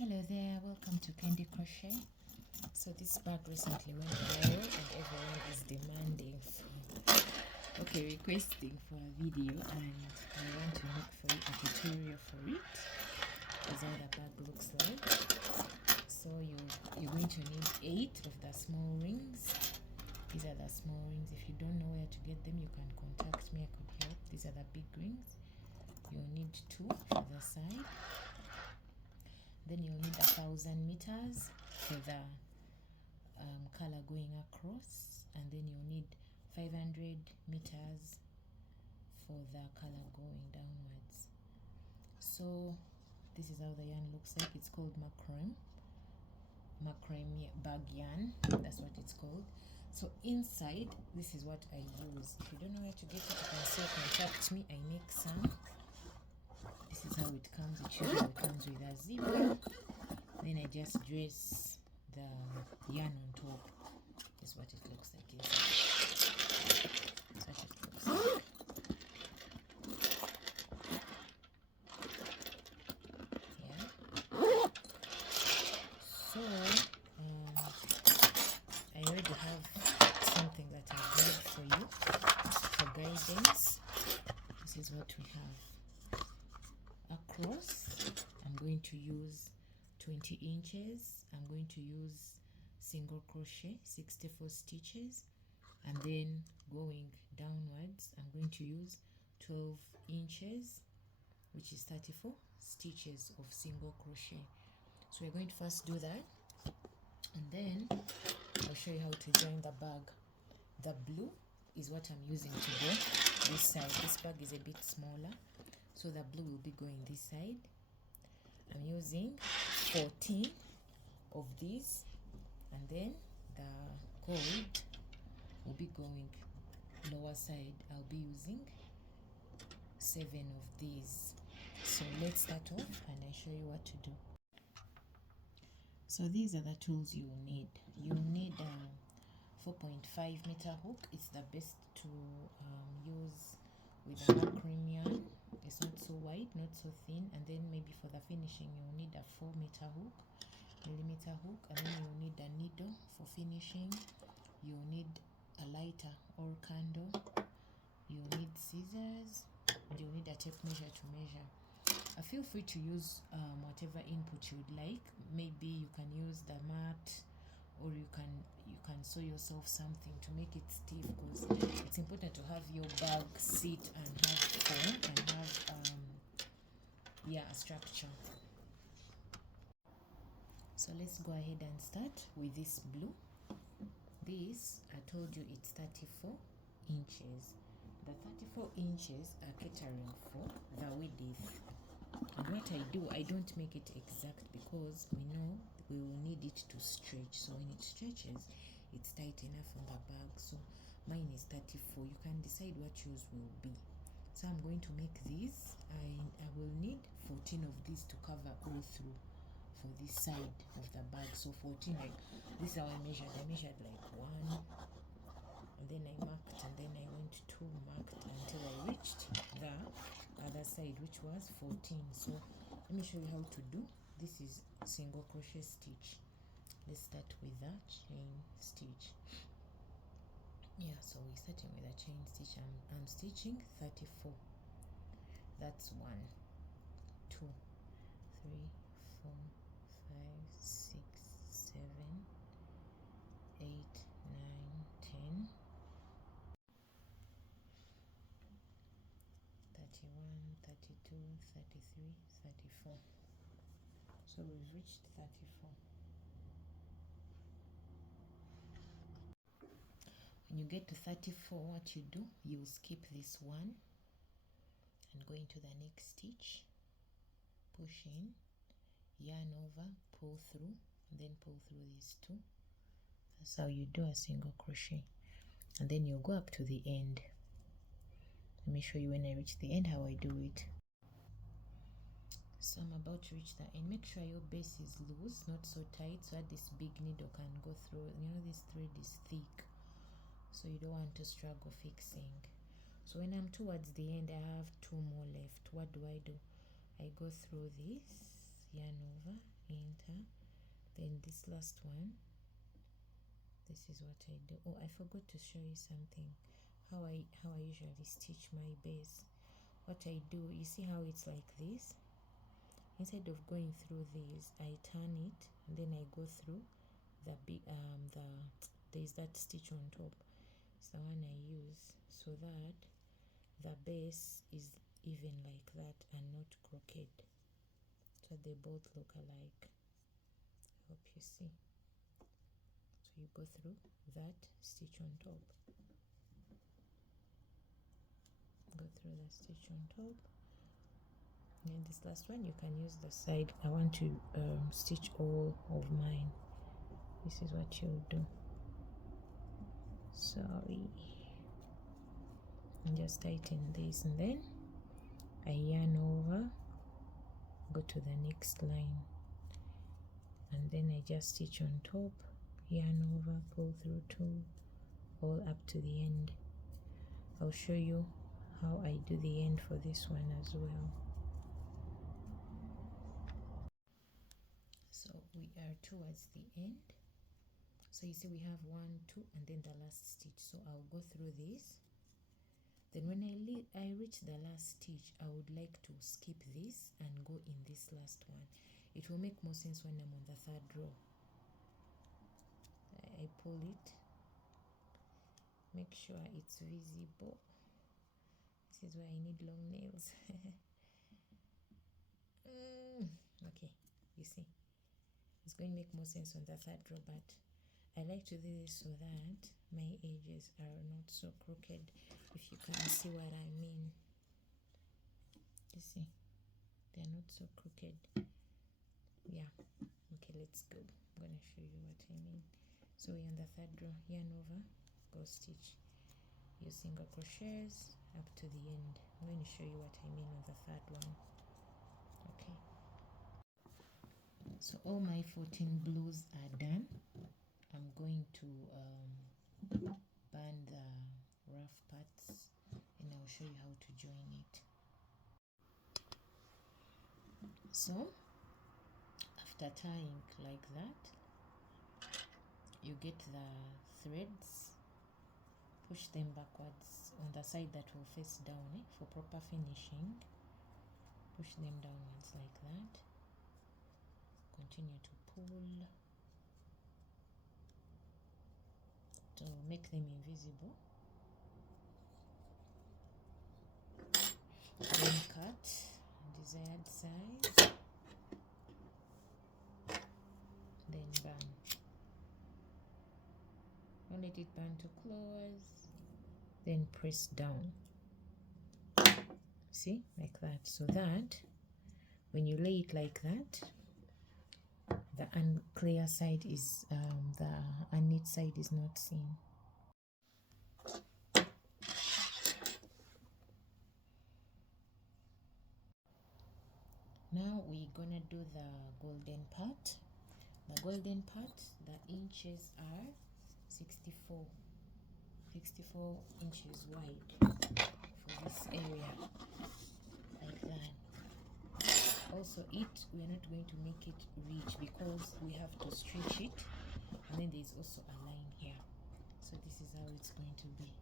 Hello there, welcome to Candy Crochet. So this bag recently went viral and everyone is requesting for a video, and I want to make for you a tutorial for it. This is how the bag looks like. So you're going to need 8 of the small rings. These are the small rings. If you don't know where to get them, you can contact me, I could help. These are the big rings. You'll need 2 for the side. Then you'll need 1,000 meters for the color going across, and then you'll need 500 meters for the color going downwards. So this is how the yarn looks like. It's called macrame bag yarn, that's what it's called. So inside, this is what I use. If you don't know where to get it, you can still contact me. I make some. This is how it comes. It usually comes with a zipper. Then I just dress the yarn on top. This is what it looks like inside. That's what it looks like. Yeah. So I already have something that I made for you for guidance. This is what we have. Across, I'm going to use 20 inches. I'm going to use single crochet 64 stitches, and then going downwards I'm going to use 12 inches, which is 34 stitches of single crochet. So we're going to first do that, and then I'll show you how to join the bag. The blue is what I'm using to go this side. This bag is a bit smaller, so the blue will be going this side. I'm using 14 of these, and then the gold will be going lower side. I'll be using 7 of these. So let's start off and I show you what to do. So these are the tools you will need. You need a 4.5 meter hook. It's the best to use with a macrame yarn. It's not so wide, not so thin. And then maybe for the finishing you'll need a 4 millimeter hook, and then you'll need a needle for finishing. You'll need a lighter or candle. You'll need scissors. You'll need a tape measure to measure. Feel free to use whatever input you'd like. Maybe you can use the mat, or you can sew yourself something to make it stiff, because it's important to have your bag sit and have form and have a structure. So let's go ahead and start with this blue. This, I told you, it's 34 inches. The 34 inches are catering for the width. And what I do, I don't make it exact, because we know we will need it to stretch. So when it stretches, it's tight enough on the bag. So mine is 34. You can decide what yours will be. So I'm going to make these. I will need 14 of these to cover all through for this side of the bag. So 14, like this is how I measured. I measured like 1, and then I marked, and then I went 2, marked, until I reached the other side, which was 14. So let me show you how to do. This is single crochet stitch. Let's start with the chain stitch. So we're starting with a chain stitch. I'm stitching 34. That's 1, 2, 3, 4, 5, 6, 7, 8, 9, 10, 31, 32, 33, 34. So we've reached 34. When you get to 34, what you do, you'll skip this one and go into the next stitch, push in, yarn over, pull through, and then pull through these 2. That's how you do a single crochet. And then you'll go up to the end. Let me show you when I reach the end how I do it. So I'm about to reach the end. Make sure your base is loose, not so tight, so that this big needle can go through. You know, this thread is thick, so you don't want to struggle fixing. So when I'm towards the end, I have 2 more left. What do? I go through this, yarn over, enter. Then this last one, this is what I do. Oh, I forgot to show you something, how I usually stitch my base. What I do, you see how it's like this? Instead of going through these, I turn it and then I go through the big there's that stitch on top. It's the one I use, so that the base is even like that and not crooked, so they both look alike. I hope you see. So you go through that stitch on top, go through the stitch on top, and this last one you can use the side. I want to stitch all of mine. This is what you do. Sorry, and just tighten this, and then I yarn over, go to the next line, and then I just stitch on top, yarn over, pull through two, all up to the end. I'll show you how I do the end for this one as well. So we are towards the end. So you see we have 1, 2, and then the last stitch. So I'll go through this. Then when I reach the last stitch, I would like to skip this and go in this last one. It will make more sense when I'm on the third row. I pull it, make sure it's visible. This is why I need long nails. Okay, you see, it's going to make more sense on the third row, but I like to do this so that my edges are not so crooked, if you can see what I mean. You see, they're not so crooked. Yeah, okay, let's go. I'm going to show you what I mean. So we're on the third row, yarn over, go stitch, use single crochets up to the end. I'm going to show you what I mean on the third one. Okay, so all my 14 blues are done. I'm going to burn the rough parts, and I'll show you how to join it. So after tying like that, you get the threads, push them backwards on the side that will face down for proper finishing. Push them downwards like that, continue to pull to make them invisible, then cut desired size, then burn. Don't let it burn too close, then press down, see, like that, so that when you lay it like that, the unclear side is the unknit side is not seen. Now we're gonna do the golden part. The golden part, the inches are 64 inches wide for this area, like that. Also we're not going to make it rich because we have to stretch it, and then there's also a line here, so this is how it's going to be.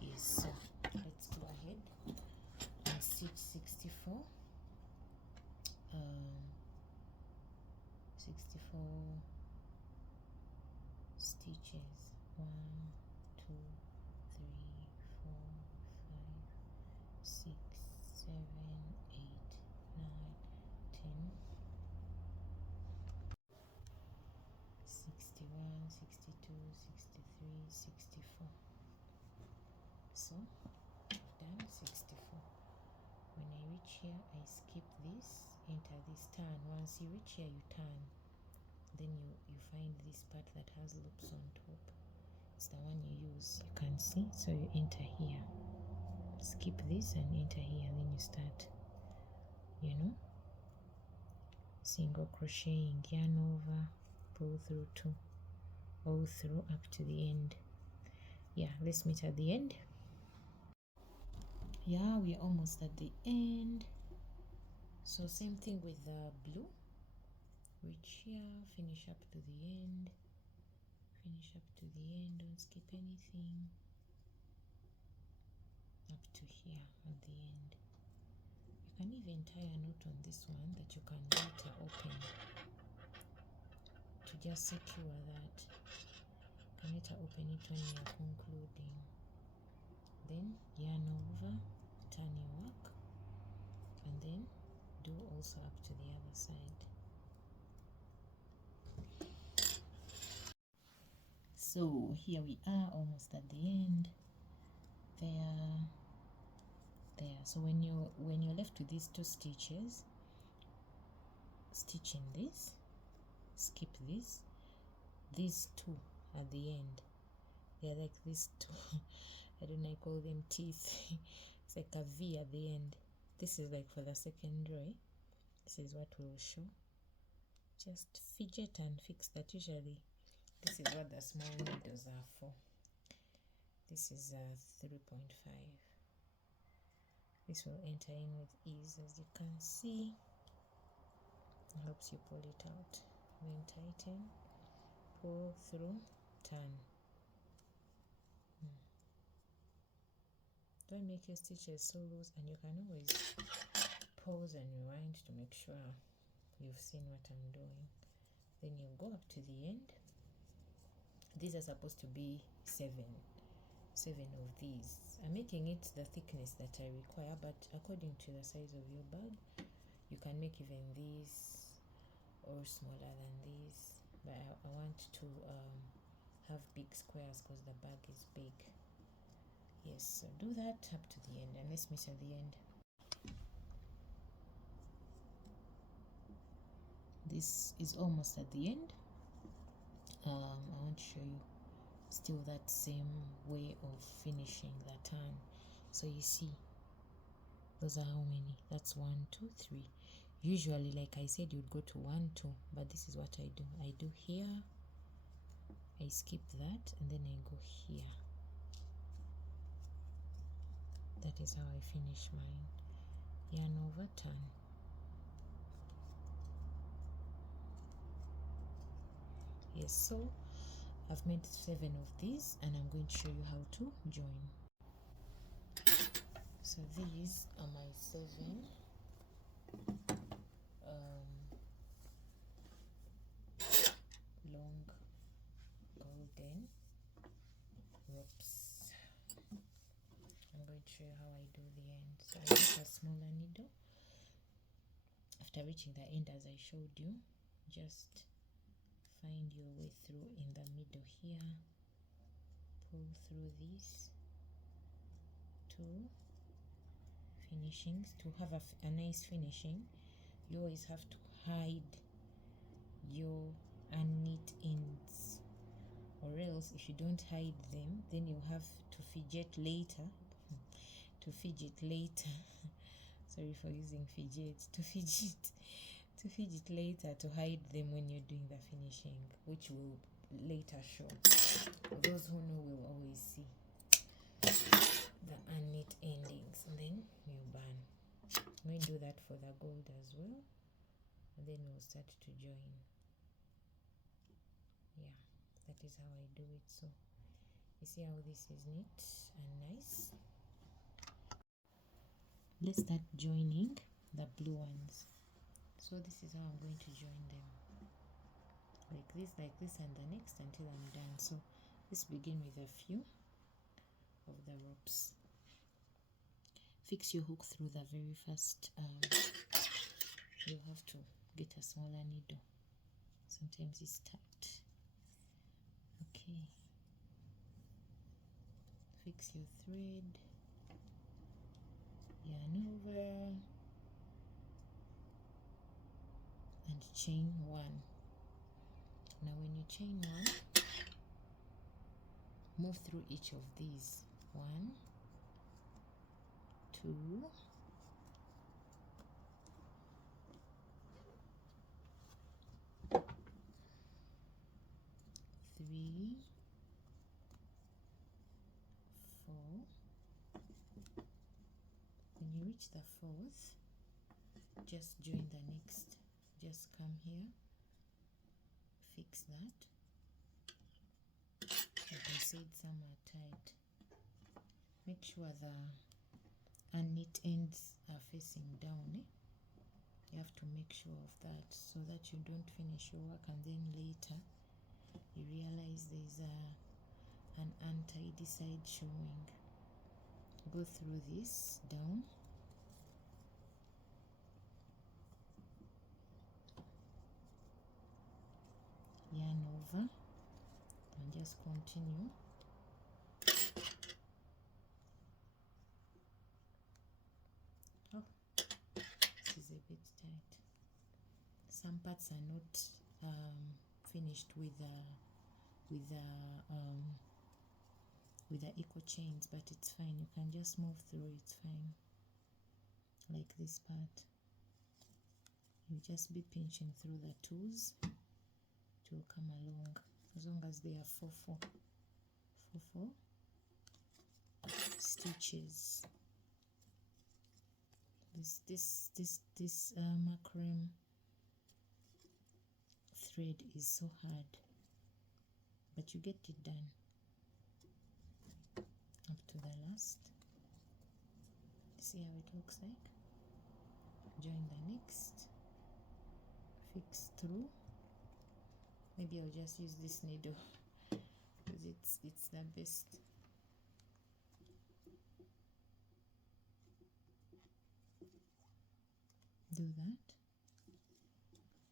Yes, so let's go ahead and stitch 64 stitches. 1, 2, 3, 4, 5, 6, 7, 8, 9, 10, 61, 62, 63, 64. So I've done 64. When I reach here, I skip this, enter this, turn. Once you reach here, you turn. Then you find this part that has loops on top. It's the one you use, you can see. So you enter here, skip this and enter here, then you start, single crocheting, yarn over, pull through two, all through up to the end. Yeah, let's meet at the end. Yeah, we're almost at the end. So same thing with the blue. reach here, finish up to the end, don't skip anything, up to here at the end. You can even tie a knot on this one that you can later open to just secure that. You can later open it when you are concluding. Then yarn over, turn your work, and then do also up to the other side. So here we are, almost at the end. There. So when you're left with these 2 stitches, stitch in this, skip this, these 2 at the end. They're like these 2. I don't know, I call them teeth. It's like a V at the end. This is like for the second row. This is what we'll show. Just fidget and fix that. Usually this is what the small needles are for. This is 3.5. This will enter in with ease, as you can see. It helps you pull it out. Then tighten, pull through, turn. Don't make your stitches so loose, and you can always pause and rewind to make sure you've seen what I'm doing. Then you go up to the end. These are supposed to be 7 of these. I'm making it the thickness that I require, but according to the size of your bag, you can make even these or smaller than these. But I want to have big squares because the bag is big. Yes, so do that up to the end, and let's meet at the end. This is almost at the end. I want to show you still that same way of finishing the turn. So you see, those are how many? That's 1, 2, 3. Usually, like I said, you'd go to 1, 2, but this is what I do. I do here, I skip that, and then I go here. That is how I finish mine. Yarn over, turn. Yes, so I've made 7 of these, and I'm going to show you how to join. So these are my 7 long golden ropes. I'm going to show you how I do the end. So I use a smaller needle. After reaching the end, as I showed you, just find your way through in the middle here, pull through these 2 finishings. To have a nice finishing, you always have to hide your unknit ends, or else if you don't hide them, then you'll have to fidget later sorry for using fidget, to fidget later to hide them when you're doing the finishing, which will later show. Those who know will always see the unknit endings, and then you burn. I'm going to do that for the gold as well, and then we'll start to join. Yeah, that is how I do it. So you see how this is neat and nice. Let's start joining the blue ones. So this is how I'm going to join them, like this, and the next until I'm done. So let's begin with a few of the ropes. Fix your hook through the very first. You have to get a smaller needle. Sometimes it's tight. Okay. Fix your thread. Yarn over and chain 1. Now when you chain 1, move through each of these. 1, 2, 3, 4. When you reach the 4th, just join the next. Just come here fix that. Like I said, some are tight. Make sure the knit ends are facing down. You have to make sure of that so that you don't finish your work and then later you realize there's an untidy side showing. Go through this down. Yarn over and just continue. Oh, this is a bit tight. Some parts are not finished with the equal chains, but it's fine. You can just move through. It's fine. Like this part, you just be pinching through the twos. It will come along as long as they are 4 stitches. This macrame thread is so hard, but you get it done up to the last. See how it looks like. Join the next, fix through. Maybe I'll just use this needle because it's the best. Do that,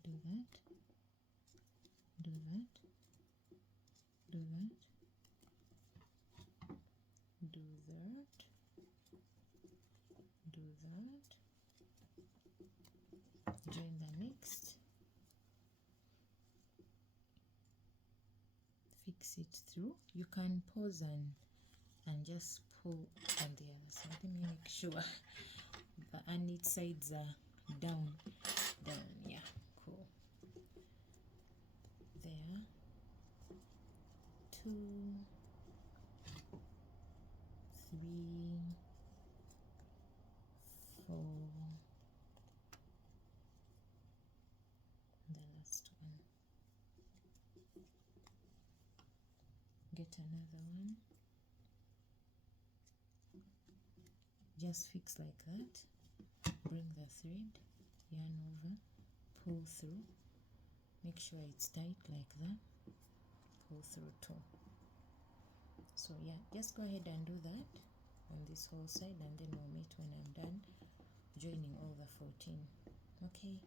do that, do that, do that, do that, do that, join the next, fix it through. You can pause and just pull on the other side. Let me make sure the knit sides are down, yeah, cool. There, 2, 3, 4, the last one. Get another one. Just fix like that. Bring the thread, yarn over, pull through. Make sure it's tight like that. Pull through too. So yeah, just go ahead and do that on this whole side, and then we'll meet when I'm done joining all the 14. Okay.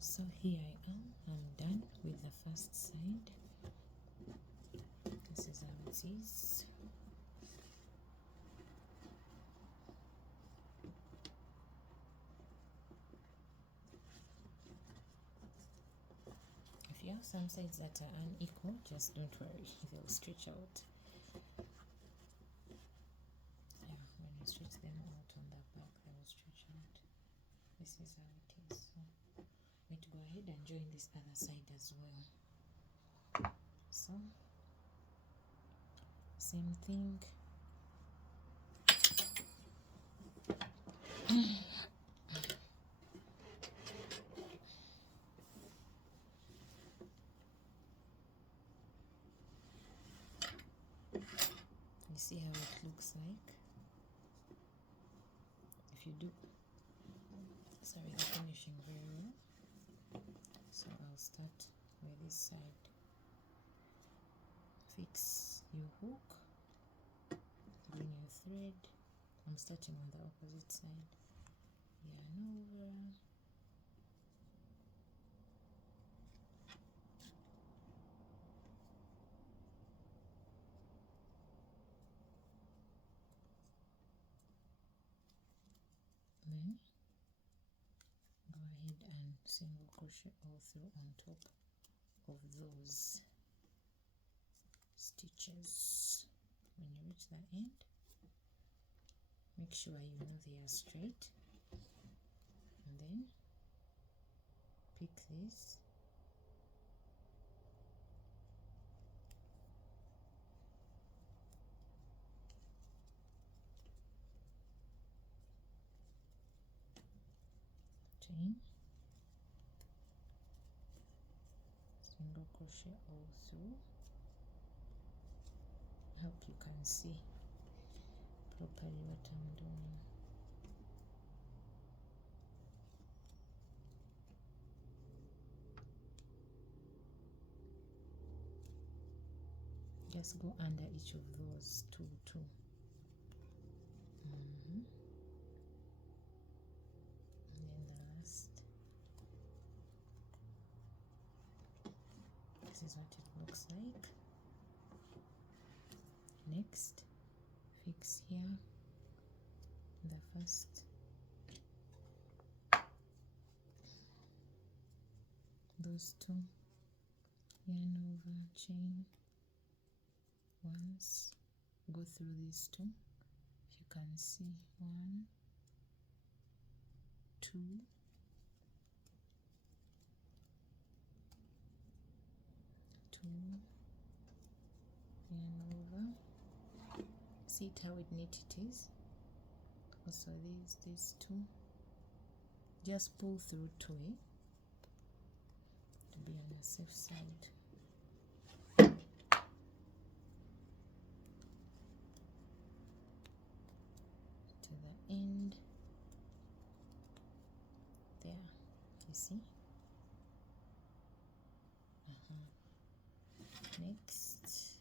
So here I am. I'm done with the first side. This is how it is. If you have some sides that are unequal, just don't worry, they'll stretch out. Yeah, when you stretch them out on the back, they will stretch out. This is how it is. So I'm going to go ahead and join this other side as well. So same thing. You see how it looks like. If you do, sorry, I'm finishing very well. So I'll start with this side. Fix your hook, bring your thread. I'm starting on the opposite side. Yarn over. Then go ahead and single crochet all through on top of those stitches. When you reach the end, make sure you know they are straight, and then pick this, chain, single crochet all through. I hope you can see properly what I'm doing. Just go under each of those two. And then the last. This is what it looks like. Next, fix here the first, those two, yarn over, chain once, go through these two. If you can see, 1, 2, 2, yarn over. See how neat it is. Also these two, just pull through 2 to be on the safe side. To the end there, you see. Next,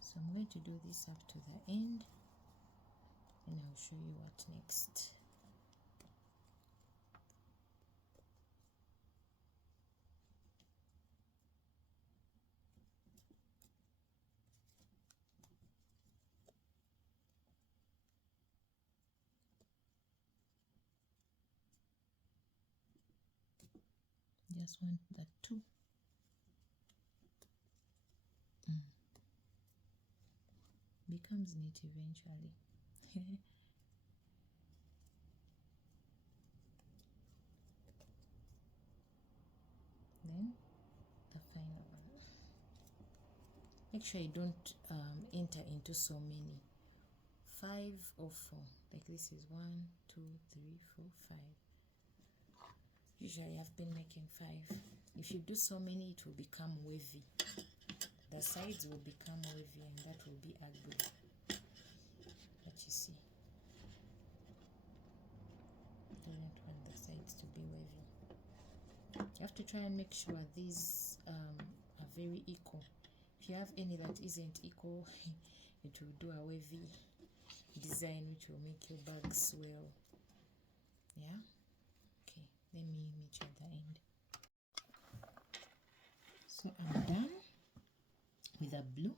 so I'm going to do this up to the end, and I'll show you what next. Just want that 2. Becomes neat eventually. Then the final one. Make sure you don't enter into so many. 5 or 4. Like this is 1, 2, 3, 4, 5. Usually I've been making 5. If you do so many, it will become wavy. The sides will become wavy, and that will be ugly. But you see, I don't want the sides to be wavy. You have to try and make sure these are very equal. If you have any that isn't equal, it will do a wavy design, which will make your bag swell. Yeah. Okay, let me meet you at the end. So I'm done with the blue.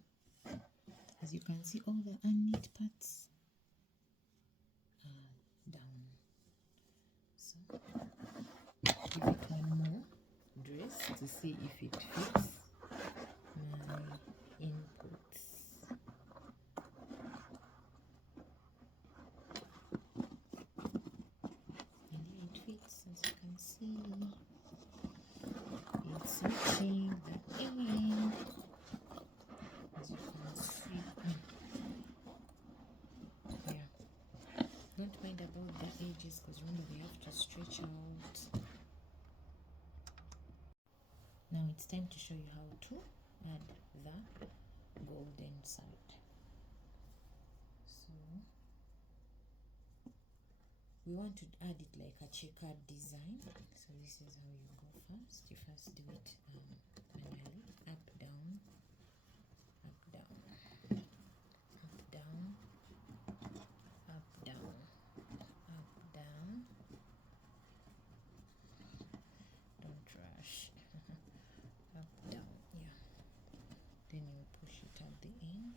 As you can see, all the unneat parts are down. So give it one more dress to see if it fits my inputs. And here it fits, as you can see. It's reaching the end. As you can see. Yeah. Don't mind about the edges, because remember they have to stretch out. Now it's time to show you how to add the golden side. So we want to add it like a checkered design. So this is how you go first. You first do it manually, up, down, up, down, up, down, up, down, up, down. Don't rush. Up, down, yeah. Then you push it at the end.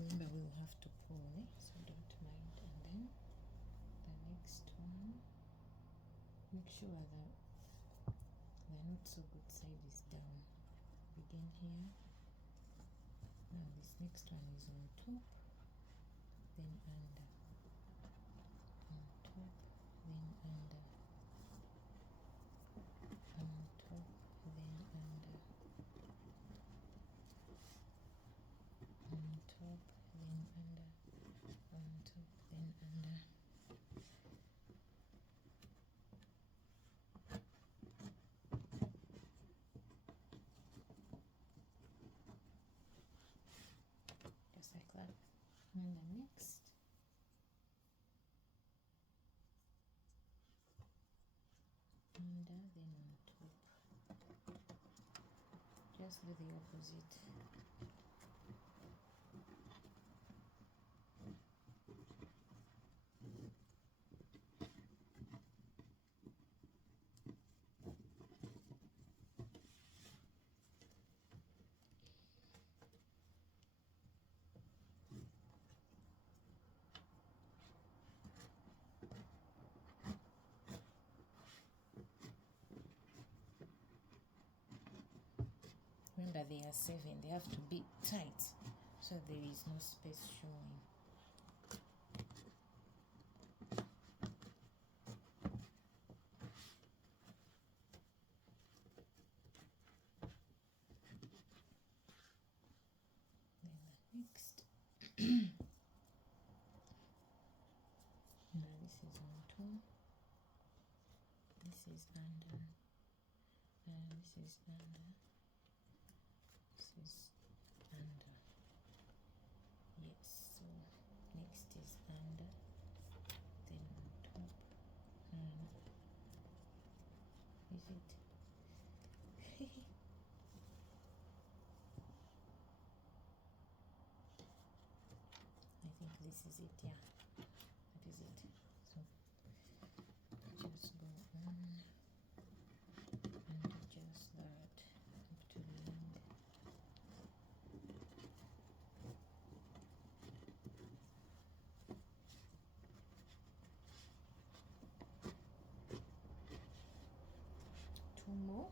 Remember, we will have to pull, so don't mind. And then the next one, make sure the not so good side is down. Begin here. Now this next one is on top. then under, on top, then under, on top, then under, on top, then under, on top, then under. Just like that. And the next, under, then on top. Just do the opposite. Remember, they are 7, they have to be tight so there is no space showing. Then the next, now this is on top, this is under, and this is under. This is under. Yes, so next is under, then on top, and is it? I think this is it, yeah, that is it. So just go on and adjust that up to the end. Two more.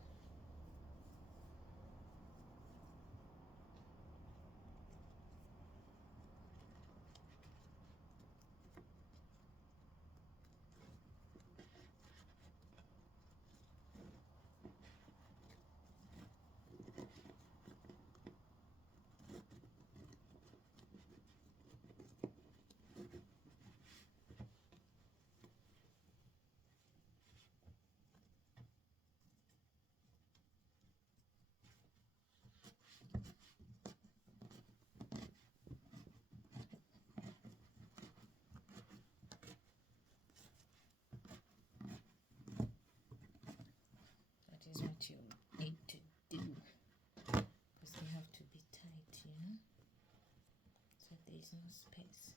That is what you need to do, because they have to be tight, you know, so there is no space.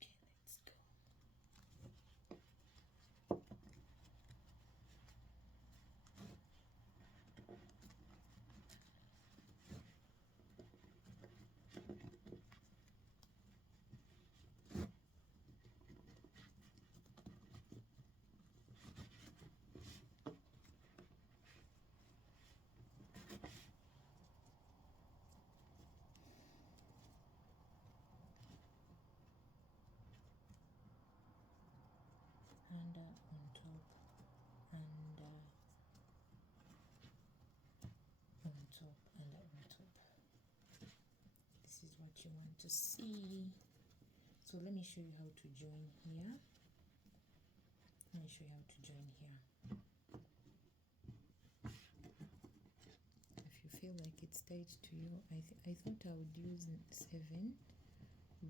Okay, let's go. Under, on top, under, on top, under, on top. This is what you want to see. So let me show you how to join here. Let me show you how to join here. If you feel like it's tight to you, I thought I would use 7,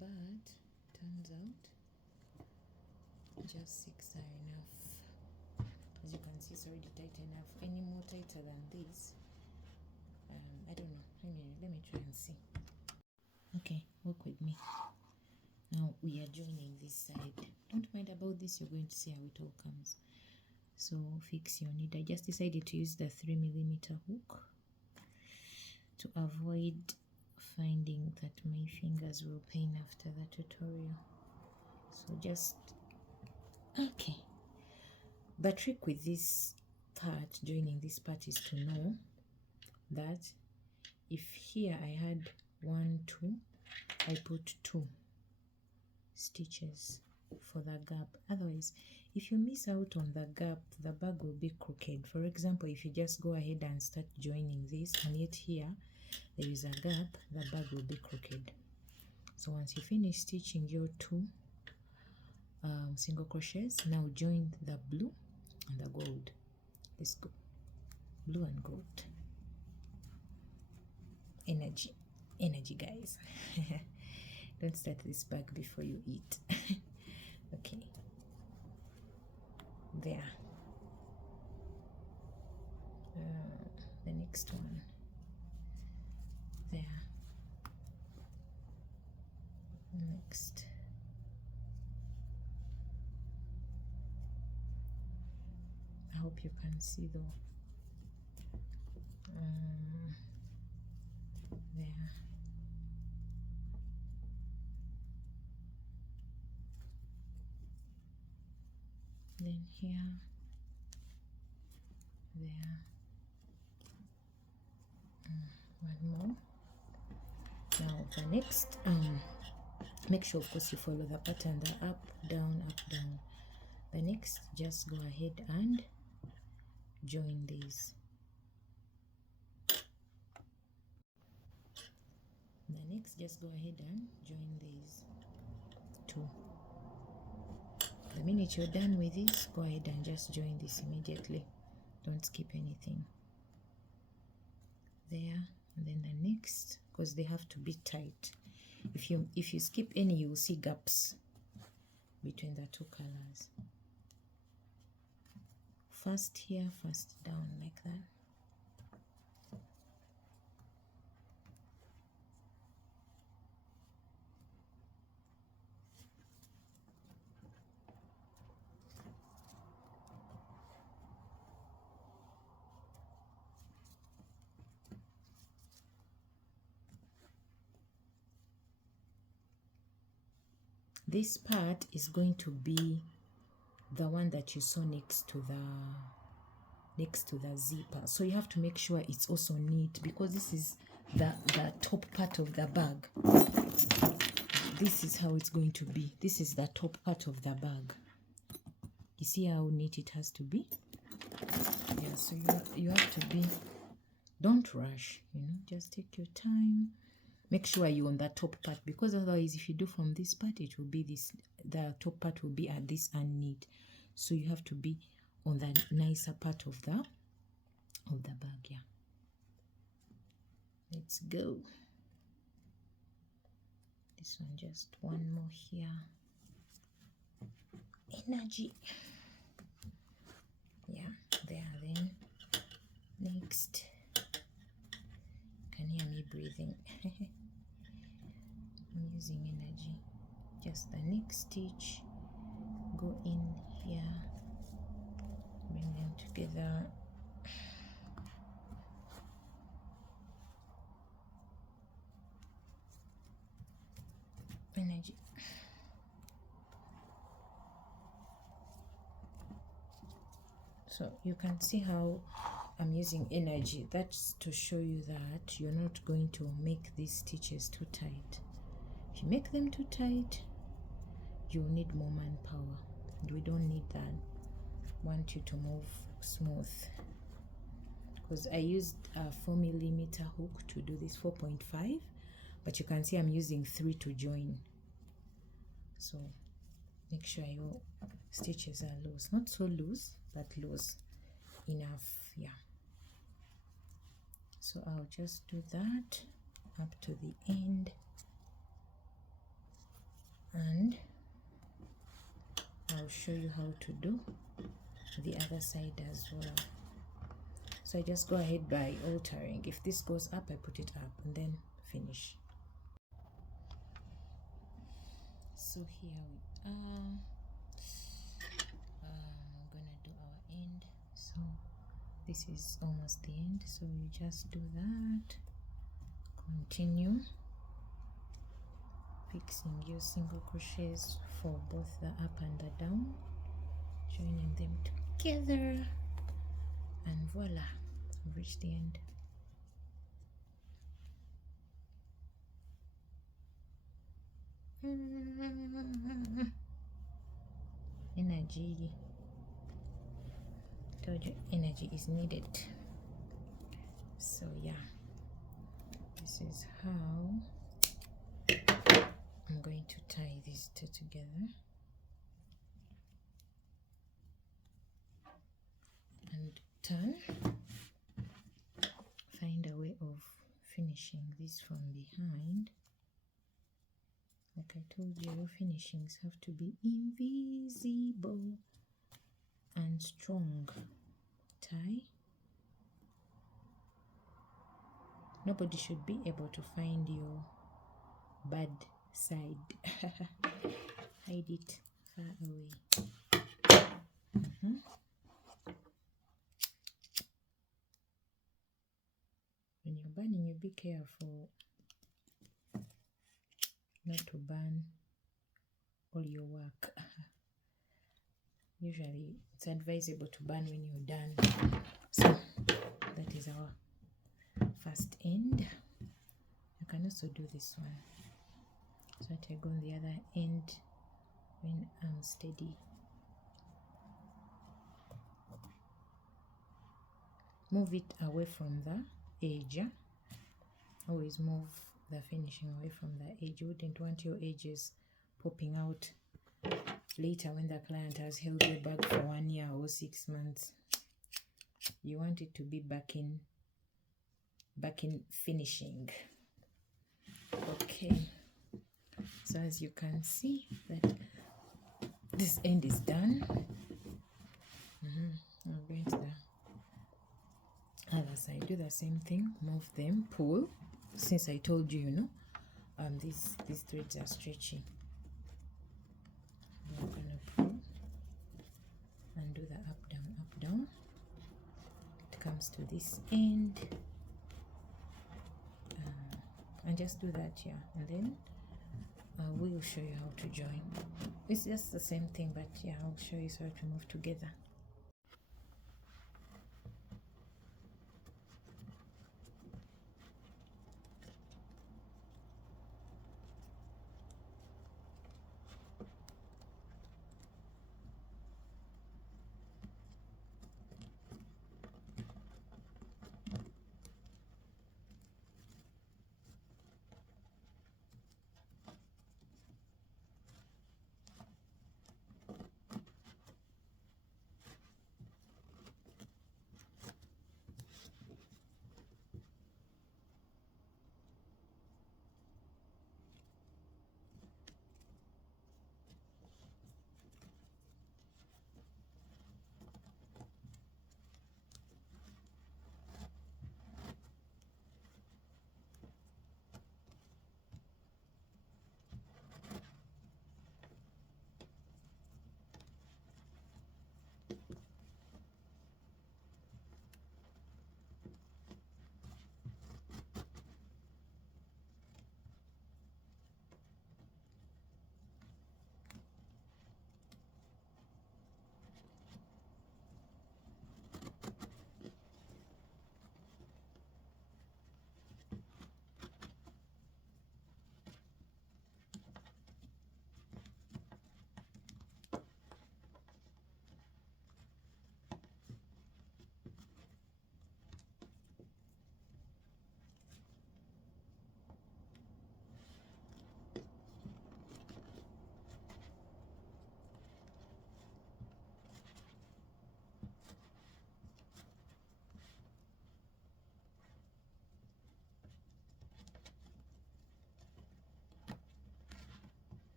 but turns out just 6 are enough. As you can see, it's already tight enough. Any more tighter than this, I don't know. Let me try and see. Okay, work with me. Now we are joining this side. Don't mind about this, you're going to see how it all comes. So fix your needle. I just decided to use the 3mm hook to avoid finding that my fingers will pain after the tutorial, so just okay. The trick with this part, joining this part, is to know that if here I had 1 2, I put 2 stitches for the gap. Otherwise, if you miss out on the gap, the bag will be crooked. For example, if you just go ahead and start joining this and yet here there is a gap, the bag will be crooked. So once you finish stitching your 2 single crochets, now join the blue and the gold. Let's go. Blue and gold. Energy guys. Don't start this bag before you eat. Okay, there. The next one there. Next. I hope you can see though. There. Then here, there. One more. Now the next, make sure of course you follow the pattern, the up, down, up, down. The next, just go ahead and join these. The next, just go ahead and join these 2. The minute you're done with this, go ahead and just join this immediately. Don't skip anything. There, and then the next, because they have to be tight. If you skip any, you will see gaps between the 2 colors. First here, first down, like that. This part is going to be the one that you saw next to the zipper, so you have to make sure it's also neat, because this is the top part of the bag. This is how it's going to be. This is the top part of the bag. You see how neat it has to be? Yeah, so you have to be, don't rush, just take your time. Make sure you're on the top part, because otherwise if you do from this part, it will be this, the top part will be at this unneat. So you have to be on the nicer part of the bag. Yeah, let's go. This one, just one more here. Energy. Yeah, there. Then next, you can hear me breathing. I'm using energy. Just the next stitch, go in here, bring them together. Energy. So you can see how I'm using energy. That's to show you that you're not going to make these stitches too tight. If you make them too tight, you'll need more manpower. We don't need that. Want you to move smooth. Because I used a 4mm hook to do this, 4.5, but you can see I'm using 3 to join. So make sure your stitches are loose, not so loose, but loose enough. Yeah, so I'll just do that up to the end, and I'll show you how to do the other side as well. So I just go ahead by altering. If this goes up, I put it up and then finish. So here we are. I'm gonna do our end. So this is almost the end, so you just do that, continue, fixing your single crochets for both the up and the down, joining them together, and voila, we've reached the end. Energy. Told you energy is needed. So yeah, this is how I'm going to tie these two together and turn. Find a way of finishing this from behind. Like I told you, your finishings have to be invisible and strong. Tie. Nobody should be able to find your bad side. Hide it far away. When you're burning, you be careful not to burn all your work. Usually it's advisable to burn when you're done. So that is our first end. You can also do this one. So I go on the other end when I'm steady. Move it away from the edge. Always move the finishing away from the edge. You wouldn't want your edges popping out later when the client has held your bag for 1 year or 6 months. You want it to be back in finishing. Okay, so as you can see that this end is done. I'm going to the other side. Do the same thing. Move them, pull. Since I told you, these threads are stretchy. I'm gonna pull and do the up down. It comes to this end, and just do that here, and then I will show you how to join. It's just the same thing, but yeah, I'll show you how to move together.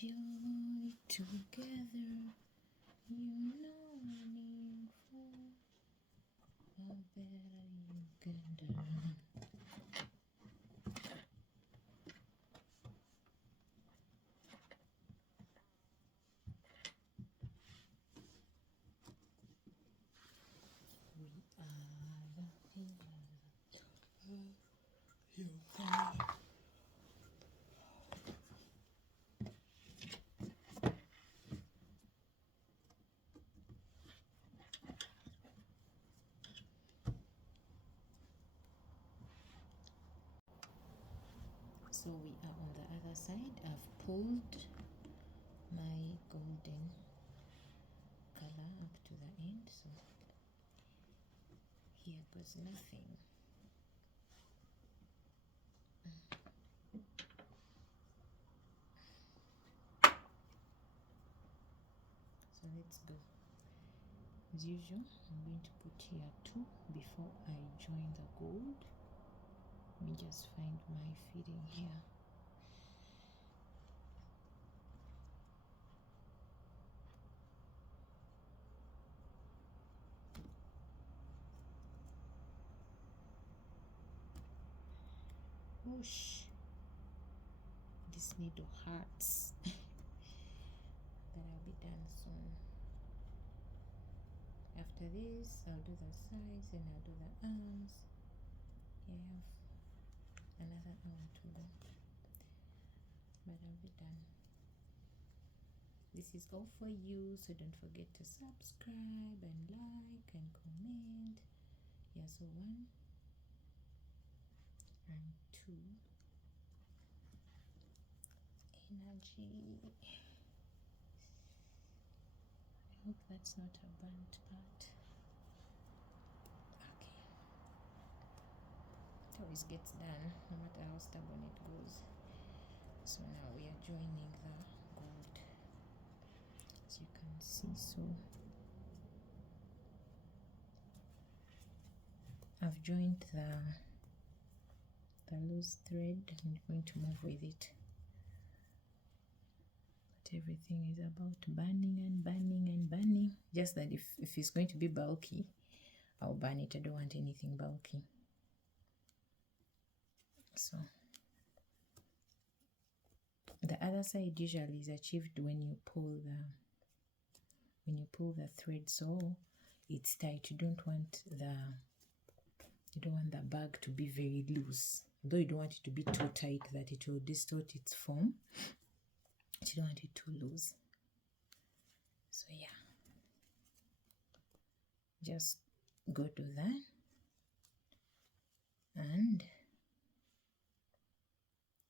joy together, you know running for a better Uganda. We are the heroes of Uganda. So we are on the other side. I've pulled my golden color up to the end, so here goes nothing. So let's go. As usual, I'm going to put here 2 before I join the gold. Let me just find my fitting here. Whoosh! This needle hurts. But I'll be done soon. After this, I'll do the sides and I'll do the arms. Here I have another arm to do, but I'll be done. This is all for you, so don't forget to subscribe and like and comment. Yeah, so 1 and 2. Energy. I hope that's not a burnt part. Okay. It always gets done, no matter how stubborn it goes. So now we are joining the gold, as you can see. So I've joined the loose thread. I'm going to move with it. But everything is about burning and burning and burning. Just that if it's going to be bulky, I'll burn it. I don't want anything bulky. So the other side usually is achieved when you pull the thread, so it's tight. You don't want the bag to be very loose. Though you don't want it to be too tight that it will distort its form. But you don't want it too loose. So yeah, just go to that and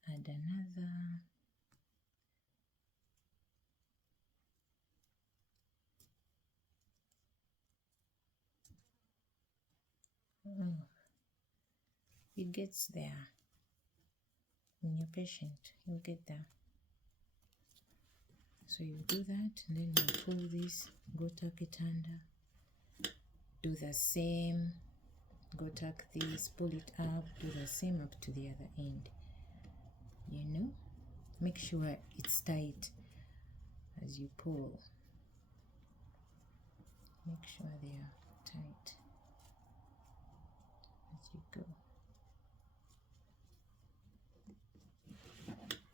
add another. Oh, it gets there. When you're patient, you'll get there. So you do that, and then you pull this, go tuck it under, do the same, go tuck this, pull it up, do the same up to the other end. You know, make sure it's tight as you pull. Make sure they are tight as you go.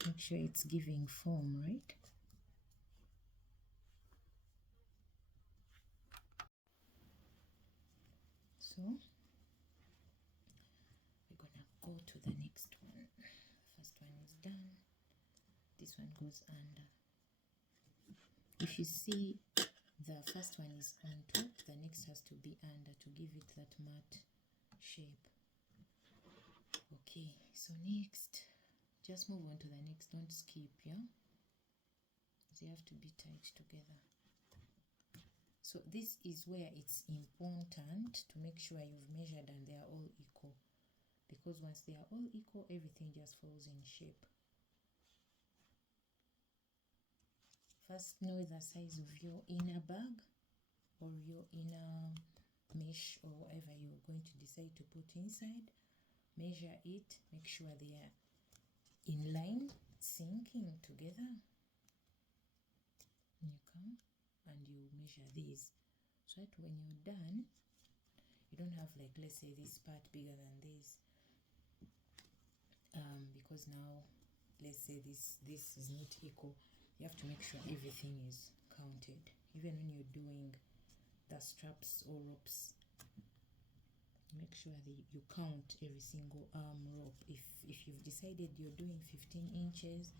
Make sure it's giving form, right? So we're gonna go to the next one. The first one is done. This one goes under. If you see the first one is on top, the next has to be under to give it that matte shape. Okay, so next, just move on to the next. Don't skip, yeah? They have to be tied together. So this is where it's important to make sure you've measured and they are all equal, because once they are all equal, everything just falls in shape. First, know the size of your inner bag or your inner mesh or whatever you're going to decide to put inside. Measure it, make sure they are in line, syncing together. and you measure these, so that when you're done you don't have, like, let's say this part bigger than this, because now let's say this is not equal. You have to make sure everything is counted, even when you're doing the straps or ropes. Make sure that you count every single rope. If you've decided you're doing 15 inches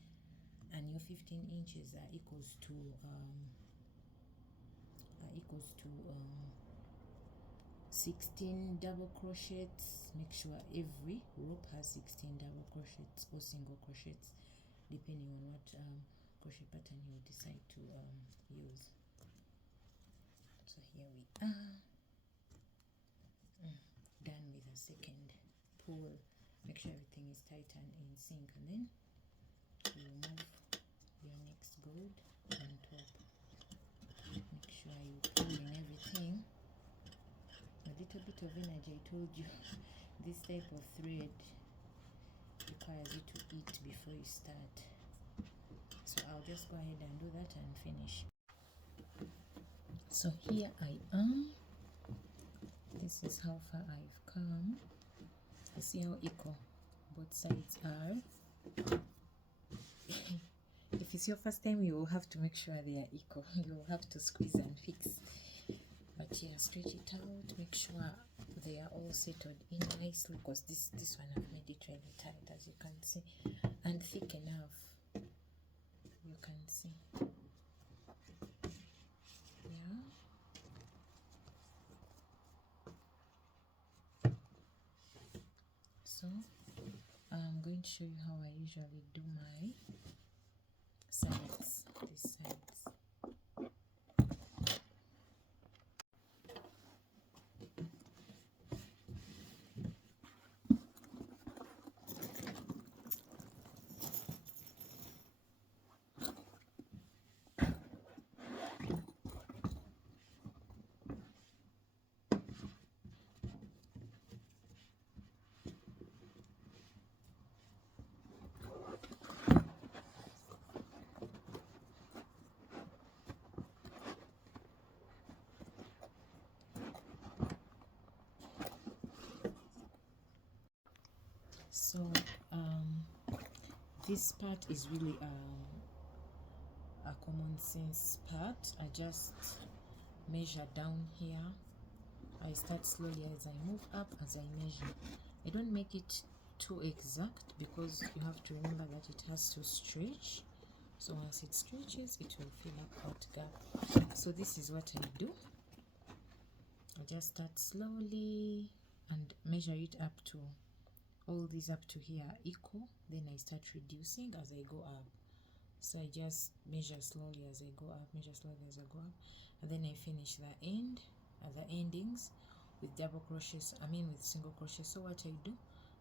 and your 15 inches are equals to 16 double crochets, make sure every rope has 16 double crochets or single crochets, depending on what crochet pattern you decide to use. So here we are, done with the second pull. Make sure everything is tight and in sync, and then you remove your next gold on top. Make sure you pull in everything. A little bit of energy. I told you this type of thread requires you to eat before you start, so I'll just go ahead and do that and finish. So here I am. This is how far I've come. You see how equal both sides are. If it's your first time, you will have to make sure they are equal. You will have to squeeze and fix. But yeah, stretch it out, make sure they are all settled in nicely, because this one I've made it really tight, as you can see, and thick enough, you can see. Yeah. So I'm going to show you how I usually do my sides, these sides. So this part is really a common sense part. I just measure down here. I start slowly as I move up, as I measure. I don't make it too exact, because you have to remember that it has to stretch. So once it stretches, it will fill up that gap. So this is what I do. I just start slowly and measure it up to all these up to here are equal. Then I start reducing as I go up. So I just measure slowly as I go up, measure slowly as I go up, and then I finish the end at the endings with double crochets, with single crochet. So what I do,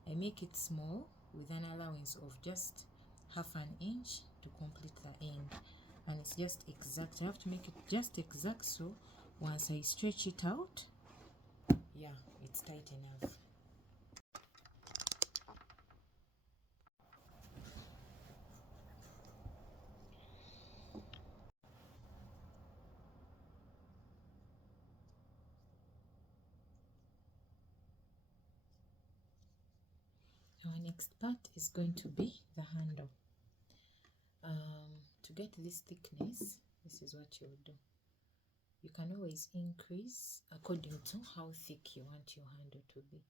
I make it small with an allowance of just half an inch to complete the end, and it's just exact. I have to make it just exact, so once I stretch it out, yeah, it's tight enough. Our next part is going to be the handle. To get this thickness, this is what you'll do. You can always increase according to how thick you want your handle to be.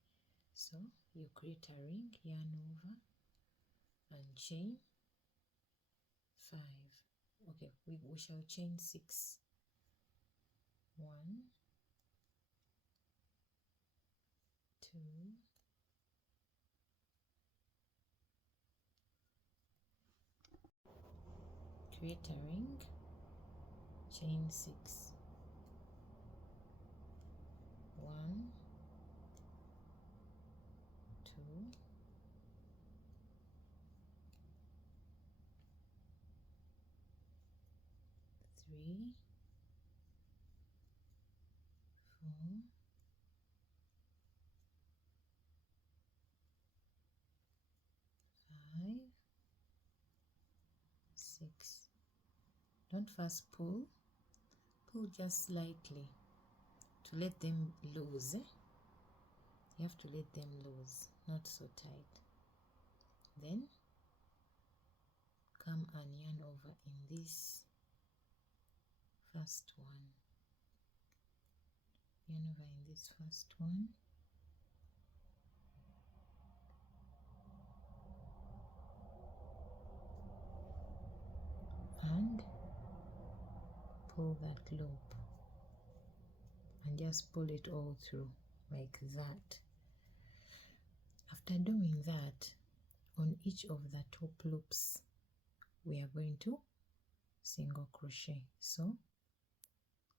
So you create a ring, yarn over, and chain 5. Okay, we shall chain 6. 1, 2, 3, create a ring, chain 6. 1, 2, 3, 4, 5, 6. Don't first pull pull just slightly to let them loose. You have to let them loose, not so tight. Then come and yarn over in this first one. Yarn over in this first one. And pull that loop and just pull it all through like that. After doing that, on each of the top loops we are going to single crochet. So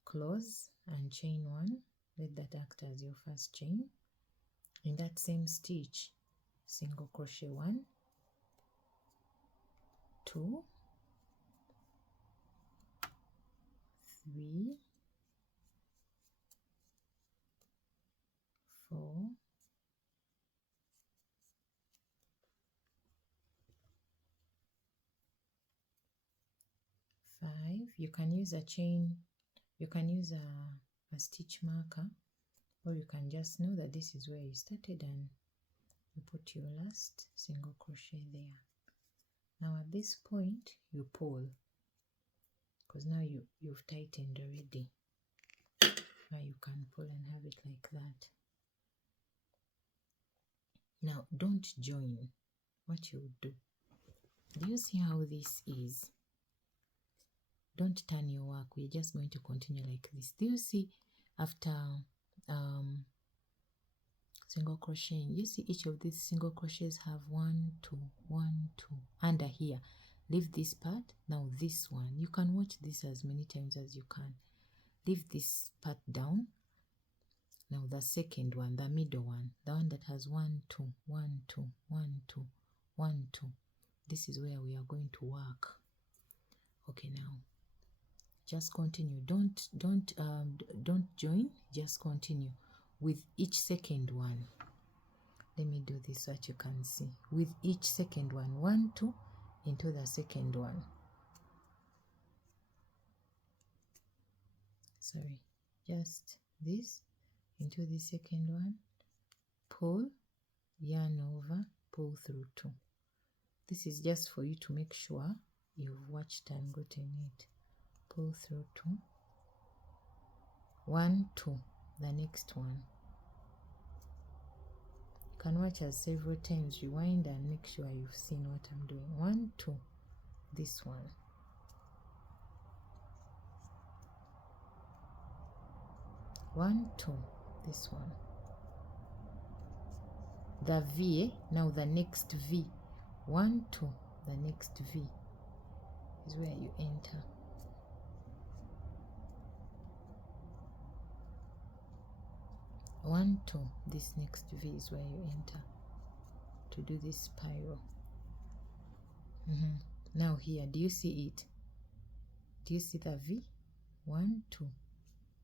close and chain one, let that act as your first chain. In that same stitch, single crochet 1, 2, 3, 4, 5. You can use a chain, you can use a stitch marker, or you can just know that this is where you started and you put your last single crochet there. Now at this point you pull, because now you've tightened already. Now you can pull and have it like that. Now don't join. What you do you see how this is? Don't turn your work. We're just going to continue like this. Do you see after single crocheting, you see each of these single crochets have 1, 2, 1, 2 under here. Leave this part. Now this one, you can watch this as many times as you can. Leave this part down. Now the second one, the middle one, the one that has 1, 2, 1, 2, 1, 2, 1, 2. This is where we are going to work. Okay, now just continue. Don't join. Just continue with each second one. Let me do this so that you can see. With each second one, 1, 2 into the second one. Sorry, just this into the second one. Pull, yarn over, pull through 2. This is just for you to make sure you've watched and gotten it. Pull through 2, 1, 2, the next one. You can watch as several times, rewind and make sure you've seen what I'm doing. 1, 2, this one. 1, 2, this one. The V, now the next V. 1, 2, the next V is where you enter. One, 2, this next V is where you enter to do this spiral. Now here, do you see it? Do you see the V? 1, 2,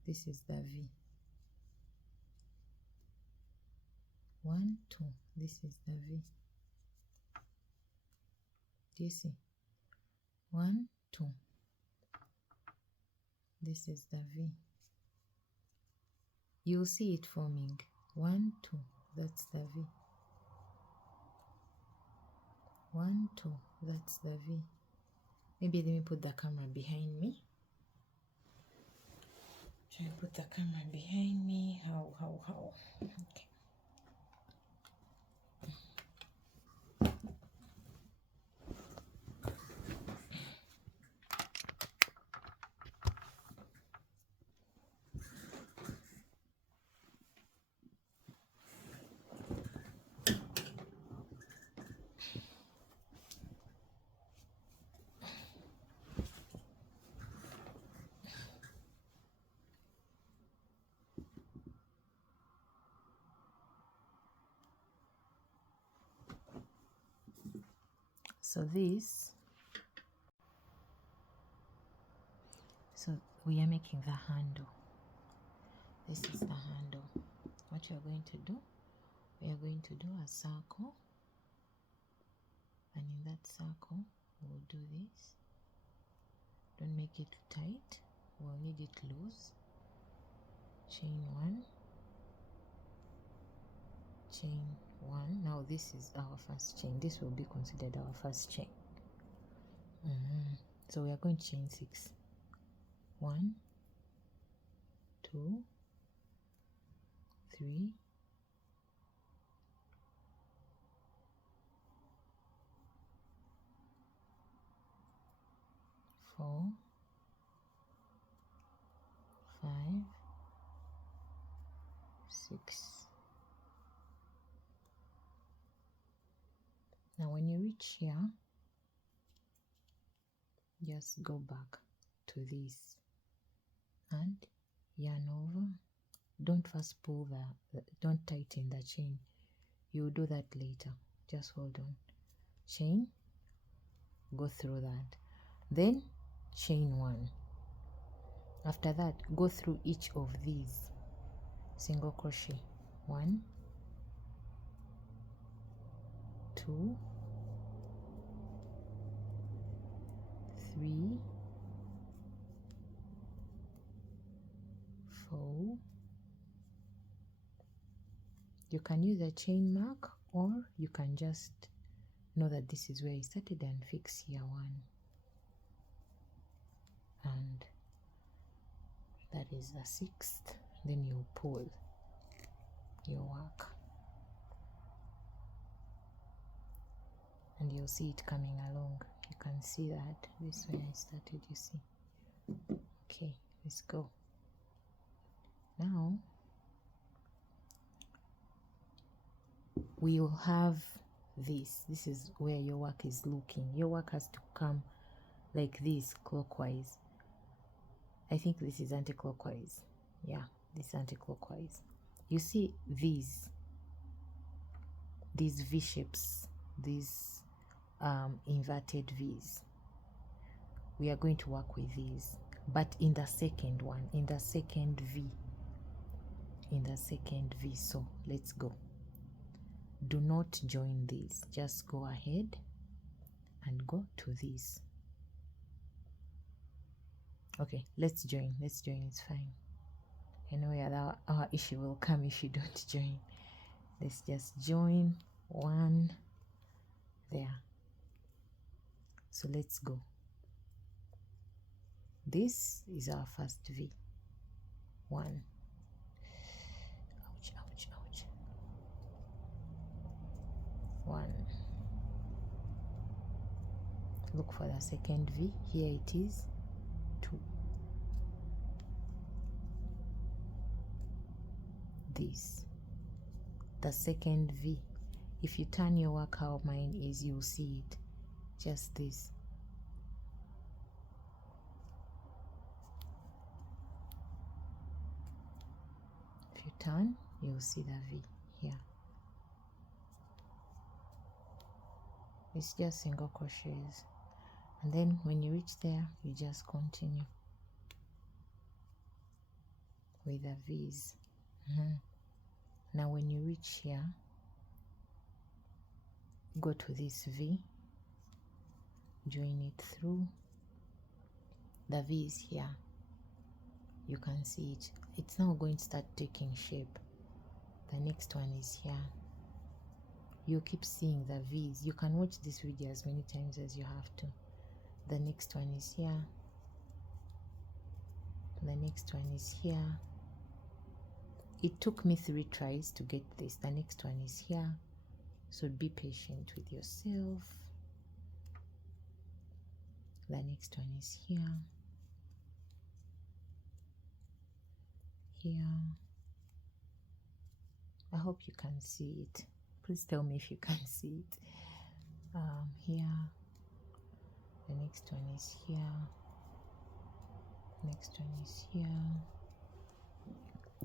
this is the V. 1, 2, this is the V. Do you see? 1, 2, this is the V. You'll see it forming. 1, 2, that's the V. 1, 2, that's the V. Maybe let me put the camera behind me. Try and put the camera behind me. How? Okay. So we are making the handle. This is the handle. What you are going to do, we are going to do a circle, and in that circle we'll do this. Don't make it tight. we'll need it loose. Chain 1, chain 1. Now this is our first chain. This will be considered our first chain. So we are going to chain 6. 1, 2, 3, 4, 5, 6. Now when you reach here, just go back to this and yarn over. Don't first pull don't tighten the chain. You'll do that later. Just hold on. Chain, go through that. Then chain 1. After that, go through each of these. Single crochet. 1, 2, 3, 4. You can use a chain mark, or you can just know that this is where you started and fix here 1. And that is the 6th. Then you pull your work. And you'll see it coming along. You can see that this way I started, you see. Okay, let's go. Now we will have this. This is where your work is looking. Your work has to come like this, clockwise. I think this is anti-clockwise. Yeah, this is anti-clockwise. You see these V shapes, these inverted V's. We are going to work with these, but in the second one, in the second V. So let's go. Do not join these. Just go ahead and go to this. Okay, let's join. It's fine. Anyway, our issue will come if you don't join. Let's just join 1 there. So let's go. This is our first V. 1. Ouch, ouch, ouch. 1. Look for the second V. Here it is. 2. This. The second V. If you turn your work how mine is, you'll see it. Just this. If you turn, you'll see the V here. It's just single crochets. And then when you reach there, you just continue with the V's. Now when you reach here, go to this V, join it through. The V is here. You can see it. It's now going to start taking shape. The next one is here. You keep seeing the V's. You can watch this video as many times as you have to. The next one is here. The next one is here. It took me 3 tries to get this. The next one is here. So be patient with yourself. The next one is here. Here. I hope you can see it. Please tell me if you can see it. Here. The next one is here. Next one is here.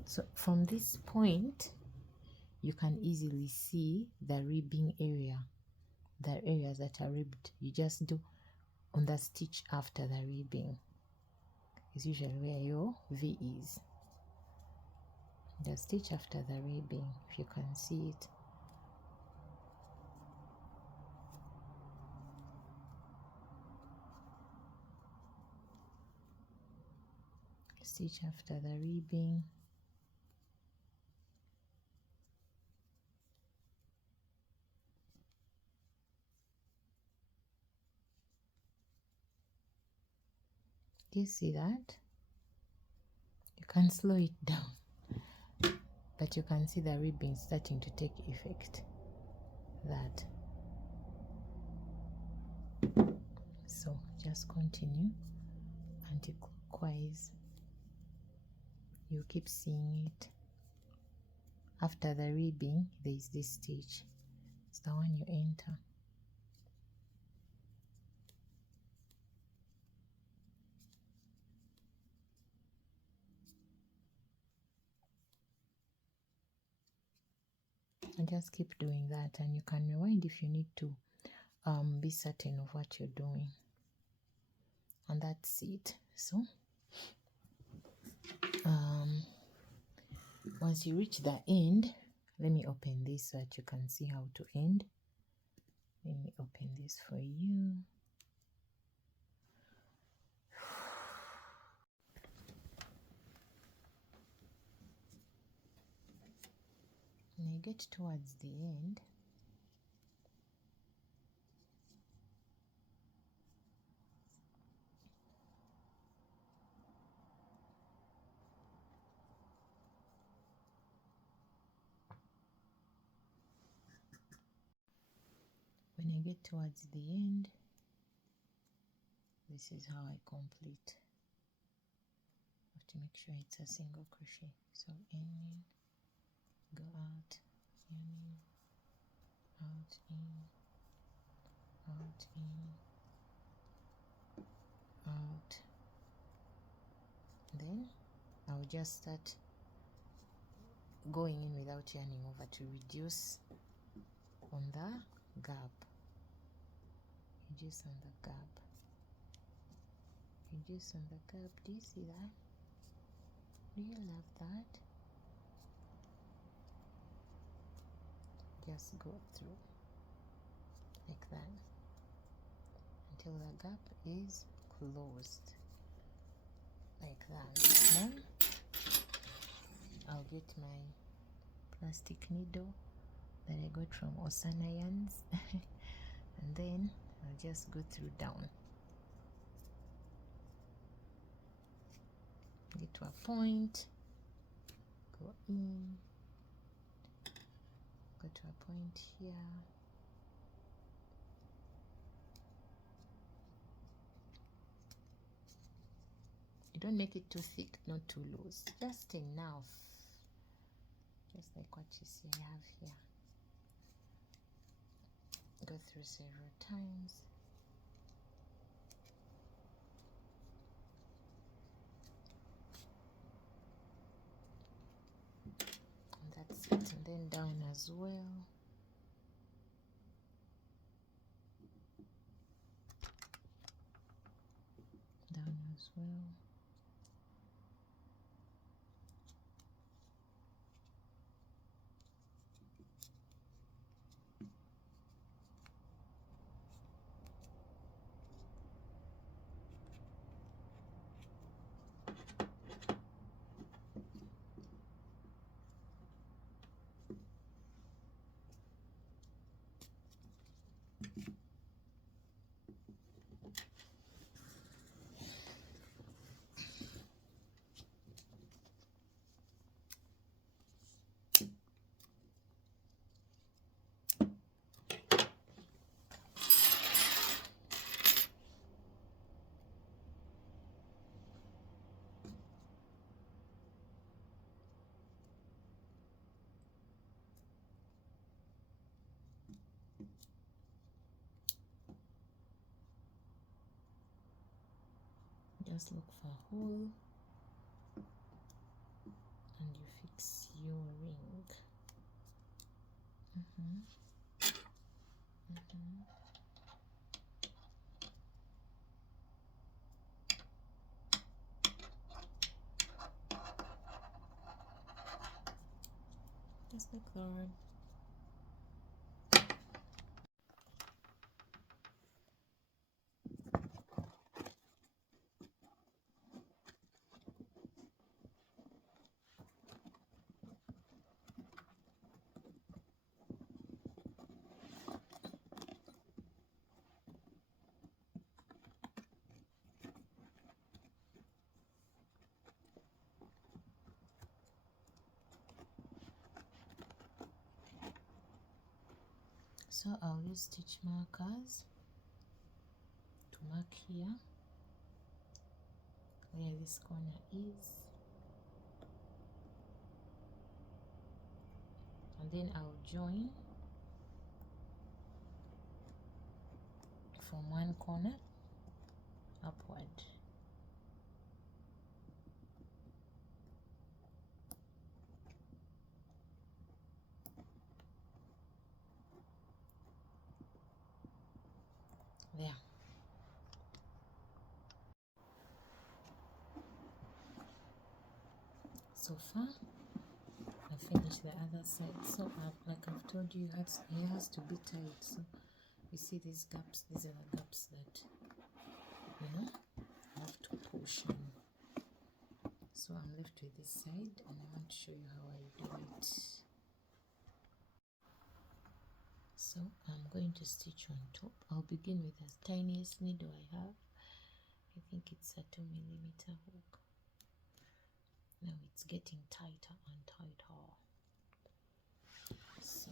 So from this point, you can easily see the ribbing area. The areas that are ribbed, you just do on the stitch after the ribbing. Is usually where your V is. The stitch after the ribbing, if you can see it. stitch after the ribbing. Do you see that? You can slow it down, but you can see the ribbing starting to take effect. That. So just continue anti-clockwise. You keep seeing it. After the ribbing, there is this stitch. It's the one you enter. And just keep doing that, and you can rewind if you need to be certain of what you're doing. And that's it. So once you reach the end, let me open this so that you can see how to end. Let me open this for you. When I get towards the end, this is how I complete. I have to make sure it's a single crochet. So in, go out, in, out, in, out, in, out. Then I'll just start going in without yarning over to reduce on the gap. Reduce on the gap. Reduce on the gap. Do you see that? Do you love that? Just go through like that until the gap is closed, like that. Then I'll get my plastic needle that I got from Osana Yarns and then I'll just go through down, get to a point, go in, go to a point here, you don't make it too thick, not too loose, just enough, just like what you see I have here. Go through several times. And that's it. And then down as well. Down as well. Just look for a hole and you fix your ring. Just like that. So I'll use stitch markers to mark here where this corner is, and then I'll join from one corner upward. There. So far I finished the other side. So like I've told you, it has to be tight. So you see these gaps, these are the gaps that I have to push in. So I'm left with this side, and I want to show you how I do it. So I'm going to stitch on top. I'll begin with the tiniest needle I have. I think it's a 2mm hook. Now it's getting tighter and tighter. So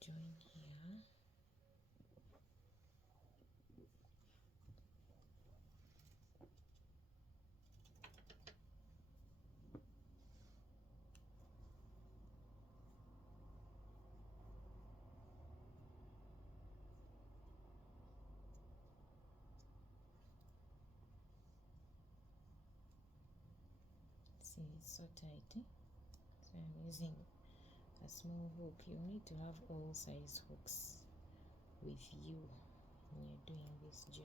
join here. See, it's so tight. So I'm using a small hook. You need to have all size hooks with you when you're doing this job.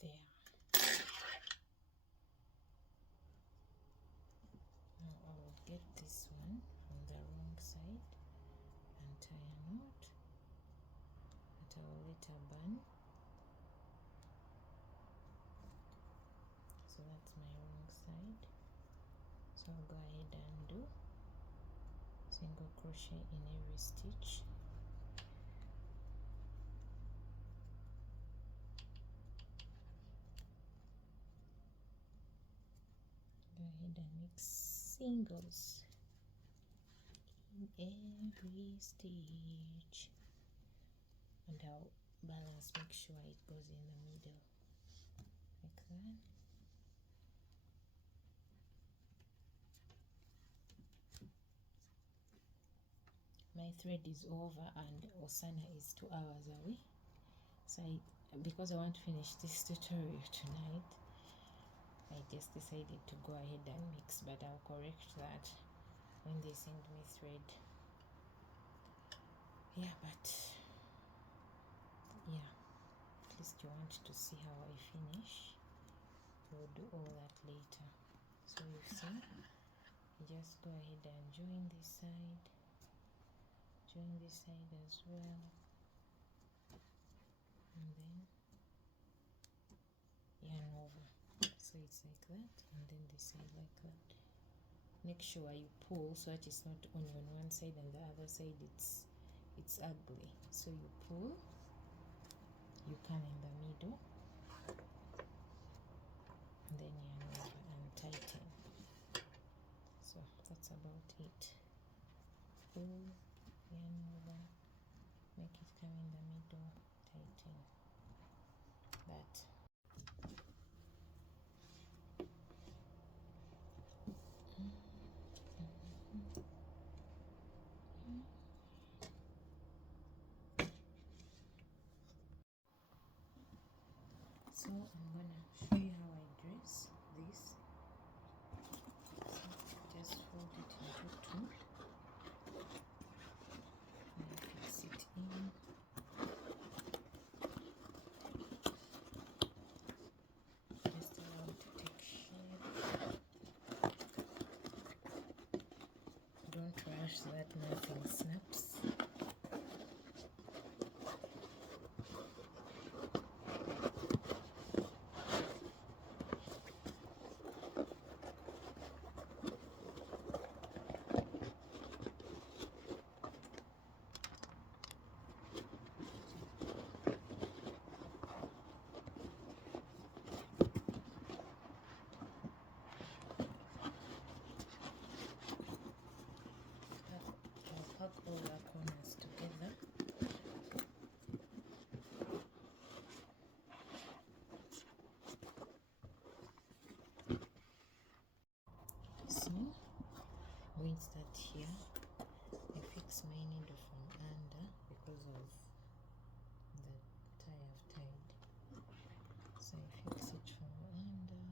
There. Now I will get this one from the wrong side and tie a knot that I will later bun. So that's my wrong side. So I'll go ahead and do single crochet in every stitch. Go ahead and make singles in every stitch, and I'll balance, make sure it goes in the middle like that. My thread is over and Osana is 2 hours away, so because I want to finish this tutorial tonight, I just decided to go ahead and mix, but I'll correct that when they send me thread. Yeah, but yeah, at least you want to see how I finish. We'll do all that later. So you see, you just go ahead and join this side as well, and then yarn over. So it's like that, and then this side like that. Make sure you pull so that it's not only on one side and the other side it's ugly. So you pull, you come in the middle, and then yarn over and tighten. So that's about it. Pull, yarn over, make it come in the middle, tighten. That. So I'm gonna show you how I dress this. So just fold it into two. brush so that nothing snaps. Pack all our corners together. So we start here. I fix my needle from under because of the tie I've tied. So I fix it from under.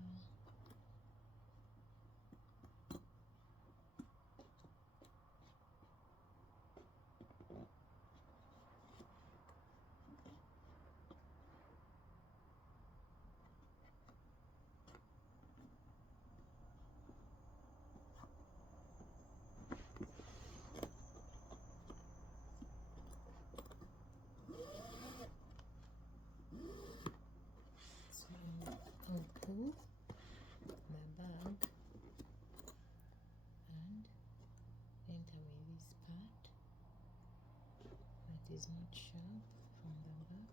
I'll pull the bag and enter with this part that is not sharp from the back.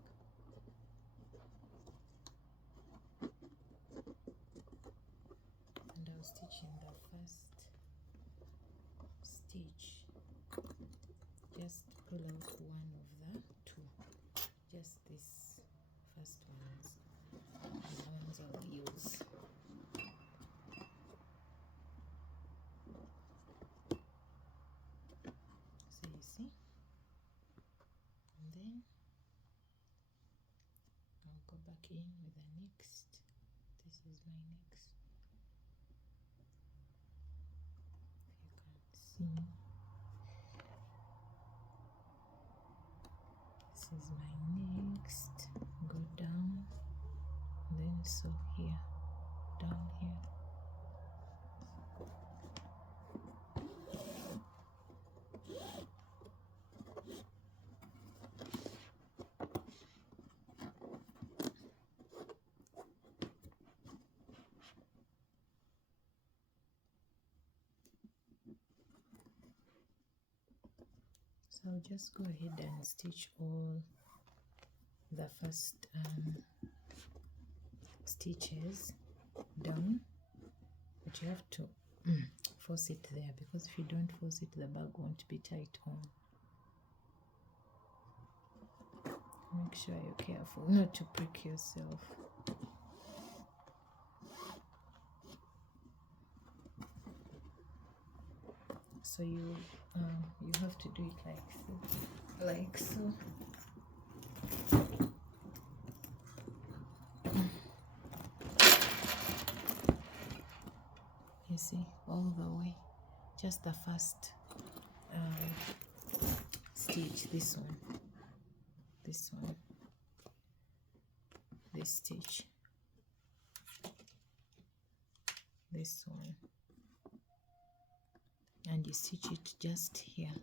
And I'll stitch in the first stitch. Just pull out one of the two. Just this first ones. The ones I'll use. So you see, and then I'll go back in with the next. This is my next. If you can see, this is my next. Go down, then sew here, down here. So I'll just go ahead and stitch all the first stitches down, but you have to force it there, because if you don't force it, the bag won't be tight on. Make sure you're careful not to prick yourself. So you have to do it like so. You see, all the way, just the first stitch, this one, this stitch, this one, and you stitch it just here.